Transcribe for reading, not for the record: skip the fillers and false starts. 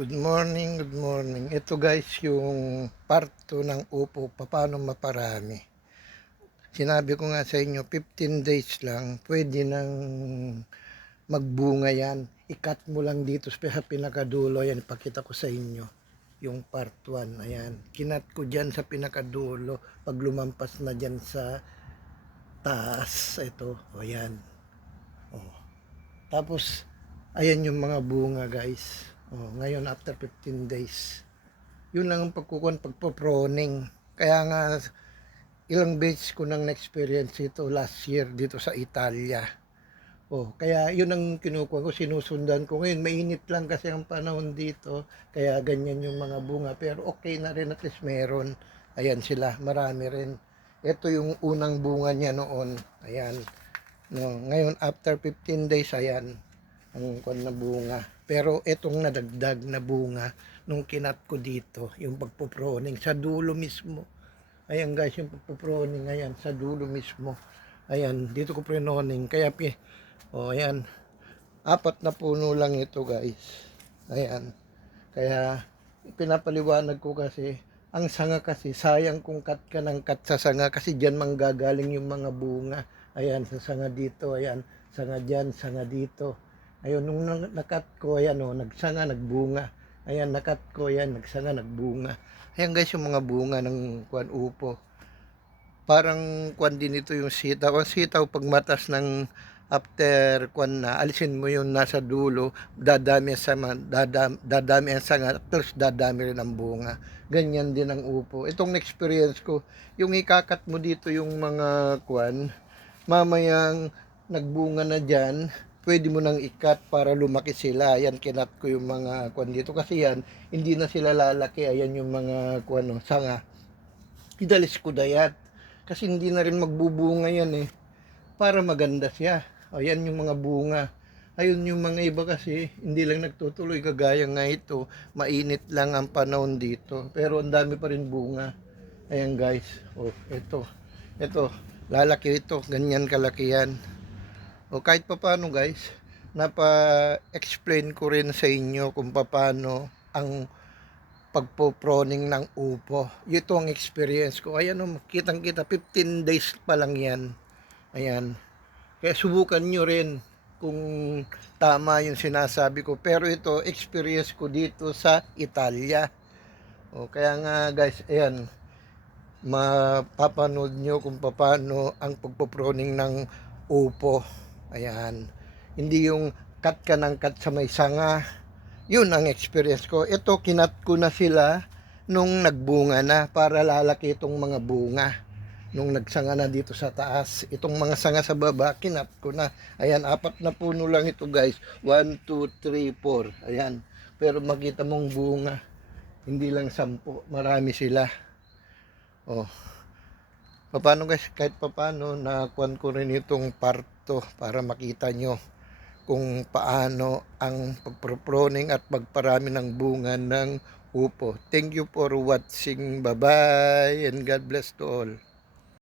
Good morning, good morning. Ito guys, yung part 2 ng upo, paano maparami. Sinabi ko nga sa inyo, 15 days lang, pwede nang magbunga yan. I-cut mo lang dito sa pinakadulo, yan, ipakita ko sa inyo. Yung part 1, ayan. Kinat ko dyan sa pinakadulo, pag lumampas na dyan sa taas, ito, ayan. Oh. Tapos, ayan yung mga bunga guys. Ngayon after 15 days. Yun lang ang pagpo-proning. Kaya nga ilang beses ko nang na-experience ito last year dito sa Italia. Kaya yun ang kinukuha ko, sinusundan ko. Ngayon mainit lang kasi ang panahon dito. Kaya ganyan yung mga bunga. Pero okay na rin, at least meron. Ayan sila, marami rin. Ito yung unang bunga niya noon. Ayan. No, ngayon after 15 days, ayan ang na bunga. Pero itong nadagdag na bunga nung kinat ko dito, yung pagpo-proning sa dulo mismo. Ayan guys, yung pagpo-proning, ayan sa dulo mismo. Ayan, dito ko prenoning. Kaya ayan, 4 na puno lang ito guys. Ayan. Kaya pinapaliwanag ko kasi ang sanga kasi sayang kung cut ka ng cut sa sanga kasi diyan manggagaling yung mga bunga. Ayan, sa sanga dito, ayan, sanga diyan, sanga dito. Ayun, nung nakat ko, ayan nagsanga, nagbunga. Ayan, nakat ko, ayan, nagsanga, nagbunga. Ayan guys, yung mga bunga ng upo. Parang din ito yung sitaw. Ang sitaw, pag matas ng after na, alisin mo yung nasa dulo, dadami ang sanga, plus dadami rin ang bunga. Ganyan din ang upo. Itong experience ko, yung ikakat mo dito yung mga mamayang nagbunga na dyan, pwede mo nang ikat para lumaki sila. Ayan, kinat ko yung mga dito kasi yan, hindi na sila lalaki. Ayan yung mga sanga. Idalis ko dayat. Kasi hindi na rin magbubunga yan para maganda siya. Ayan yung mga bunga. Ayun yung mga iba kasi hindi lang nagtutuloy kagaya nga ito. Mainit lang ang panahon dito. Pero ang dami pa rin bunga. Ayan guys. Ito. Ito. Lalaki ito. Ganyan kalaki yan. Kahit paano guys, napa-explain ko rin sa inyo kung paano ang pagpo-proning ng upo. Ito ang experience ko. Ayan kitang-kita, 15 days pa lang yan. Ayan. Kaya subukan nyo rin kung tama yung sinasabi ko. Pero ito, experience ko dito sa Italia. Kaya nga guys, ayan, mapapanood nyo kung paano ang pagpo-proning ng upo. Ayan. Hindi yung cut ka ng cut sa may sanga. Yun ang experience ko. Ito, kinat ko na sila nung nagbunga na para lalaki itong mga bunga. Nung nagsanga na dito sa taas. Itong mga sanga sa baba, kinat ko na. Ayan, 4 na puno lang ito guys. 1, 2, 3, 4. Ayan. Pero makita mong bunga. Hindi lang 10. Marami sila. Paano guys, kahit paano, nakuhan ko rin itong parto para makita nyo kung paano ang pagproproning at pagparami ng bunga ng upo. Thank you for watching. Bye-bye and God bless to all.